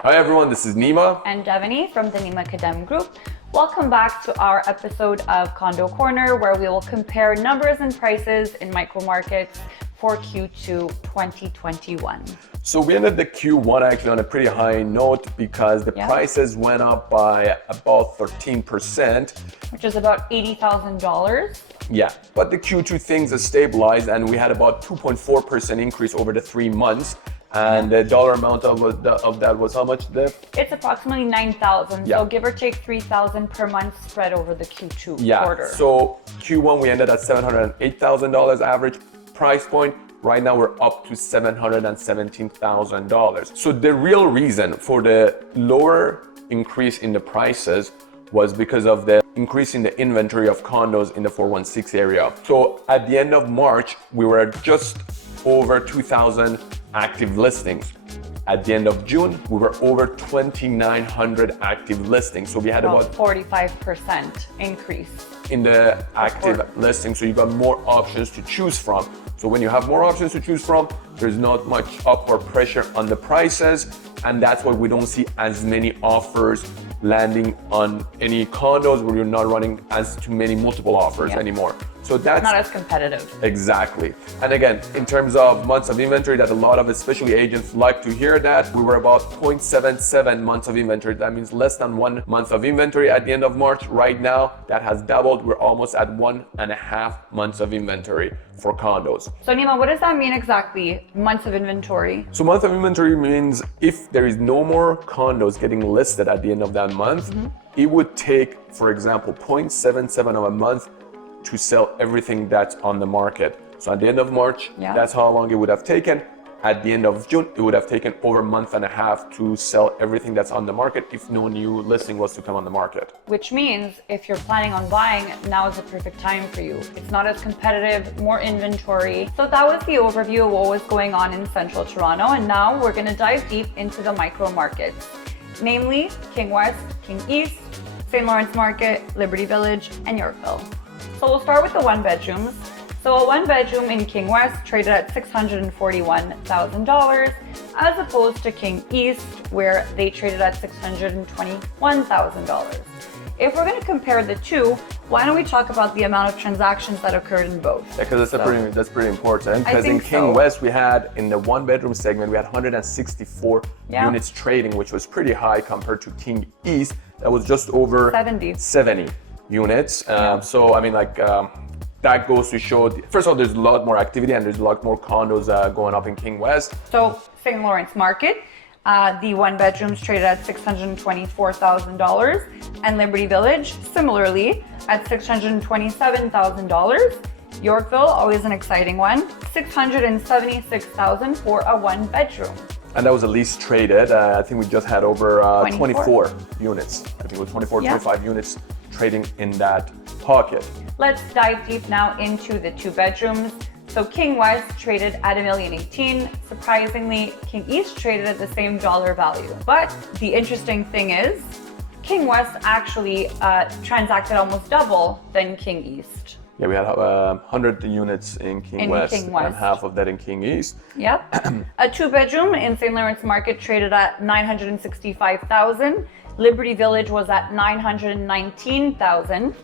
Hi everyone, this is Nima and Devani from the Nima Kadem Group. Welcome back to our episode of Condo Corner, where we will compare numbers and prices in micro markets for Q2 2021. So we ended the Q1 actually on a pretty high note because the prices went up by about 13%. Which is about $80,000. Yeah, but the Q2 things have stabilized and we had about 2.4% increase over the 3 months. And the dollar amount of that was how much, Dev? It's approximately $9,000, so give or take $3,000 per month spread over the Q2 quarter. So Q1 we ended at $708,000 average price point. Right now we're up to $717,000. So the real reason for the lower increase in the prices was because of the increase in the inventory of condos in the 416 area. So at the end of March, we were just over 2,000 active listings. At the end of June, we were over 2,900 active listings. So we had about 45% increase in the active listings. So you got more options to choose from. So when you have more options to choose from, there's not much upward pressure on the prices. And that's why we don't see as many offers landing on any condos where you're not running as too many multiple offers anymore. So that's not as competitive. Exactly. And again, in terms of months of inventory, that a lot of especially agents like to hear that, we were about 0.77 months of inventory. That means less than 1 month of inventory at the end of March. Right now, that has doubled. We're almost at 1.5 months of inventory for condos. So Nima, what does that mean exactly, months of inventory? So month of inventory means if there is no more condos getting listed at the end of that month, it would take, for example, 0.77 of a month to sell everything that's on the market. So at the end of March, that's how long it would have taken. At the end of June, it would have taken over a month and a half to sell everything that's on the market if no new listing was to come on the market. Which means if you're planning on buying, now is the perfect time for you. It's not as competitive, more inventory. So that was the overview of what was going on in Central Toronto. And now we're gonna dive deep into the micro markets, namely King West, King East, St. Lawrence Market, Liberty Village, and Yorkville. So we'll start with the one bedrooms. So a one bedroom in King West traded at $641,000 as opposed to King East where they traded at $621,000. If we're going to compare the two, why don't we talk about the amount of transactions that occurred in both? Yeah, because that's pretty important. Because in King West, we had, in the one bedroom segment, we had 164 units trading, which was pretty high compared to King East. That was just over 70 units. So, I mean, that goes to show, first of all, there's a lot more activity and there's a lot more condos going up in King West. So, St. Lawrence Market, the one bedrooms traded at $624,000, and Liberty Village, similarly, at $627,000. Yorkville, always an exciting one, $676,000 for a one bedroom. And that was the least traded. I think we just had over 24 units. I think it was 25 units trading in that pocket. Let's dive deep now into the two bedrooms. So King West traded at $1,018,000. Surprisingly, King East traded at the same dollar value. But the interesting thing is, King West actually transacted almost double than King East. Yeah, we had 100 units in King West and half of that in King East. Yep. A two bedroom in St. Lawrence Market traded at $965,000. Liberty Village was at $919,000.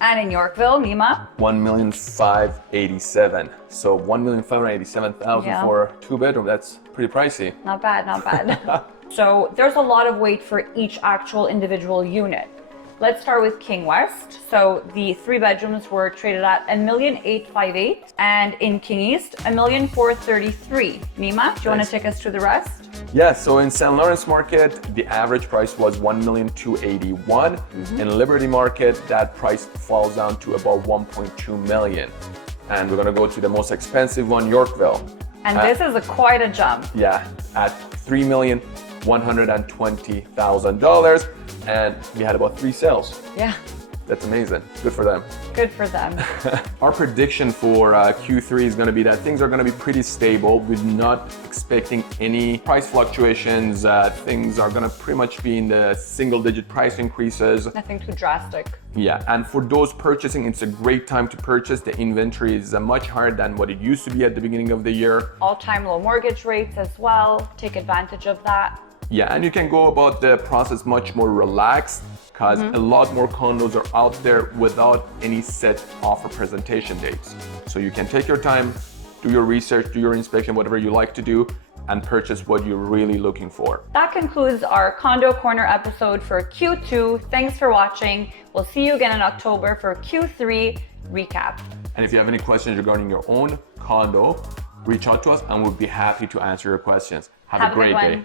And in Yorkville, Nima? $1,587,000. So $1,587,000 for two bedroom. That's pretty pricey. Not bad, not bad. So there's a lot of weight for each actual individual unit. Let's start with King West. So the three bedrooms were traded at $1,858,000, and in King East, $1,433,000. Nima, do you want to take us through the rest? Yeah, so in St. Lawrence Market, the average price was $1,281,000. In Liberty Market, that price falls down to about $1.2 million. And we're gonna go to the most expensive one, Yorkville. And this is quite a jump. Yeah, at $3,120,000. And we had about 3 sales. Yeah. That's amazing. Good for them. Good for them. Our prediction for Q3 is going to be that things are going to be pretty stable. We're not expecting any price fluctuations. Things are going to pretty much be in the single-digit price increases. Nothing too drastic. Yeah, and for those purchasing, it's a great time to purchase. The inventory is much higher than what it used to be at the beginning of the year. All-time low mortgage rates as well. Take advantage of that. Yeah, and you can go about the process much more relaxed because a lot more condos are out there without any set offer presentation dates. So you can take your time, do your research, do your inspection, whatever you like to do, and purchase what you're really looking for. That concludes our Condo Corner episode for Q2. Thanks for watching. We'll see you again in October for Q3 recap. And if you have any questions regarding your own condo, reach out to us and we'll be happy to answer your questions. Have a great day.